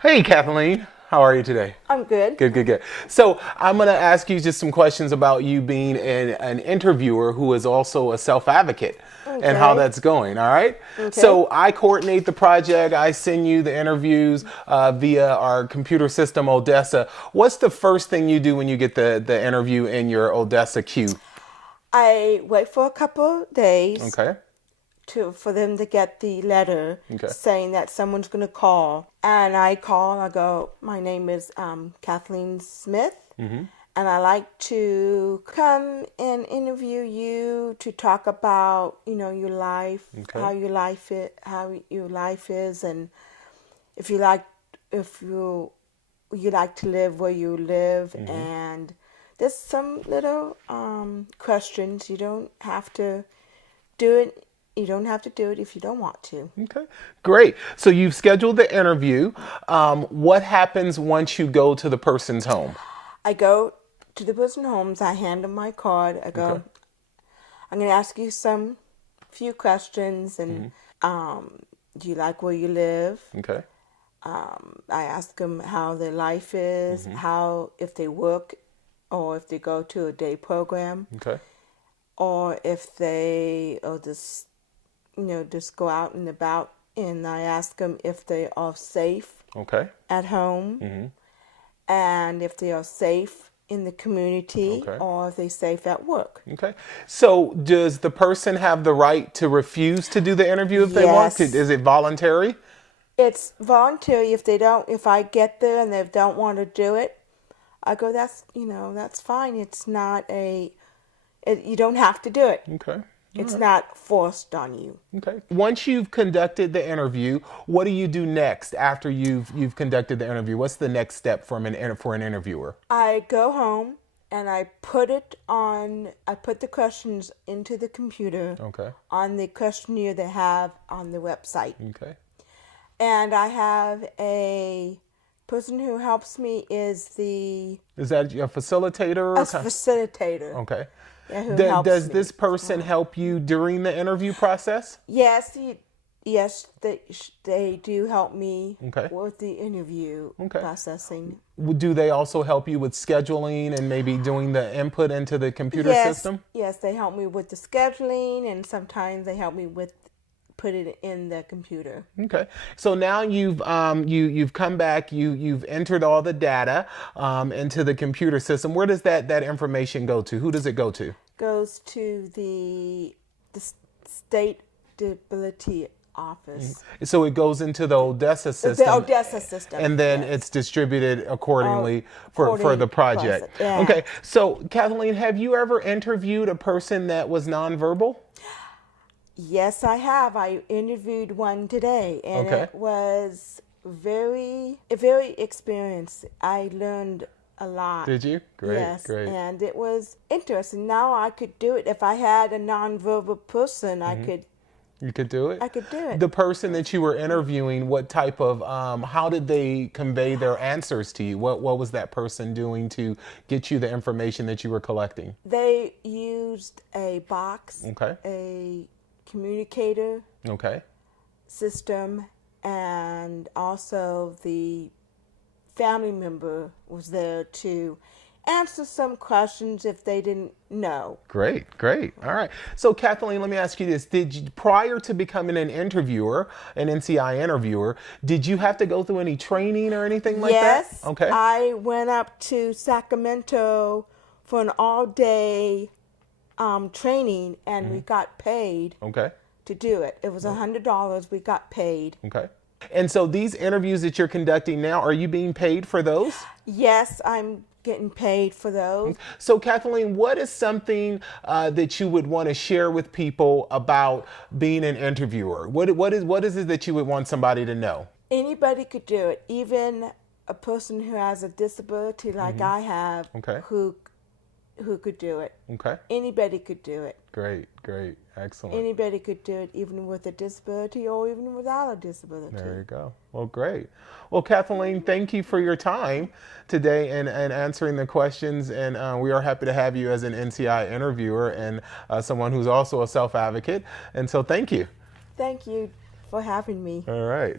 Hey, Kathleen. How are you today? I'm good. Good, good, good. So I'm going to ask you just some questions about you being an interviewer who is also a self-advocate and how Okay. that's going, all right? Okay. So I coordinate the project. I send you the interviews via our computer system, Odessa. What's the first thing you do when you get the interview in your Odessa queue? I wait for a couple of days Okay, for them to get the letter okay, saying that someone's going to call. And I call and I go, my name is Kathleen Smith. And I like to come and interview you to talk about, your life, okay. how your life is, and if you like, if you like to live where you live, and there's some little questions. You don't have to do it. You don't have to do it if you don't want to. Okay, great. So you've scheduled the interview. What happens once you go to the person's home? I go to the person homes. I hand them my card. I Okay. go, I'm going to ask you some few questions, and do you like where you live? Okay. I ask them how their life is, how if they work, or if they go to a day program, Okay. or if they or just go out and about. And I ask them if they are safe Okay. at home, and if they are safe in the community, Okay. or if they're safe at work. Okay. So does the person have the right to refuse to do the interview if they want to? Yes. Is it voluntary? It's voluntary. If I get there and they don't want to do it, I go, that's fine. It's not you don't have to do it. Okay. It's not forced on you. Okay. Once you've conducted the interview, what do you do next after you've conducted the interview? What's the next step for an interviewer? I go home and I put the questions into the computer Okay. on the questionnaire they have on the website. Okay. And I have a person who helps me is Is that a facilitator? a facilitator. Okay. Yeah, who helps Does me. this person help you during the interview process? Yes, they do help me Okay. with the interview Okay. processing. Do they also help you with scheduling and maybe doing the input into the computer system? Yes, they help me with the scheduling, and sometimes they help me with put it in the computer. Okay, so now you've come back, you've entered all the data into the computer system. Where does that information go to? Who does it go to? Goes to the state disability office. So it goes into the Odessa The system, Odessa system. and then yes. it's distributed accordingly for according the project. process, yeah. Okay, so Kathleen, have you ever interviewed a person that was nonverbal? Yes, I have. I interviewed one today, and Okay. it was very experienced. I learned a lot. Did you? Great, Yes, great. and it was interesting. Now I could do it. If I had a nonverbal person, You could do it? I could do it. The person that you were interviewing, what type of, how did they convey their answers to you? What was that person doing to get you the information that you were collecting? They used a box, Okay. a communicator Okay. system, and also the family member was there to answer some questions if they didn't know. Great, great. All right. So Kathleen, let me ask you this. Did you, prior to becoming an interviewer, an NCI interviewer, did you have to go through any training or anything like Yes, that? Okay. I went up to Sacramento for an all-day training, and we got paid Okay. to do it. It was $100. We got paid. Okay. And so these interviews that you're conducting now, are you being paid for those? Yes, I'm getting paid for those. So Kathleen, what is something that you would want to share with people about being an interviewer? What is it that you would want somebody to know? Anybody could do it, even a person who has a disability like I have, Okay. who could do it. Okay. Anybody could do it. Great, great, excellent. Anybody could do it, even with a disability or even without a disability. There you go. Well, great. Well, Kathleen, thank you for your time today and answering the questions. And we are happy to have you as an NCI interviewer and someone who's also a self-advocate. And so thank you. Thank you for having me. All right.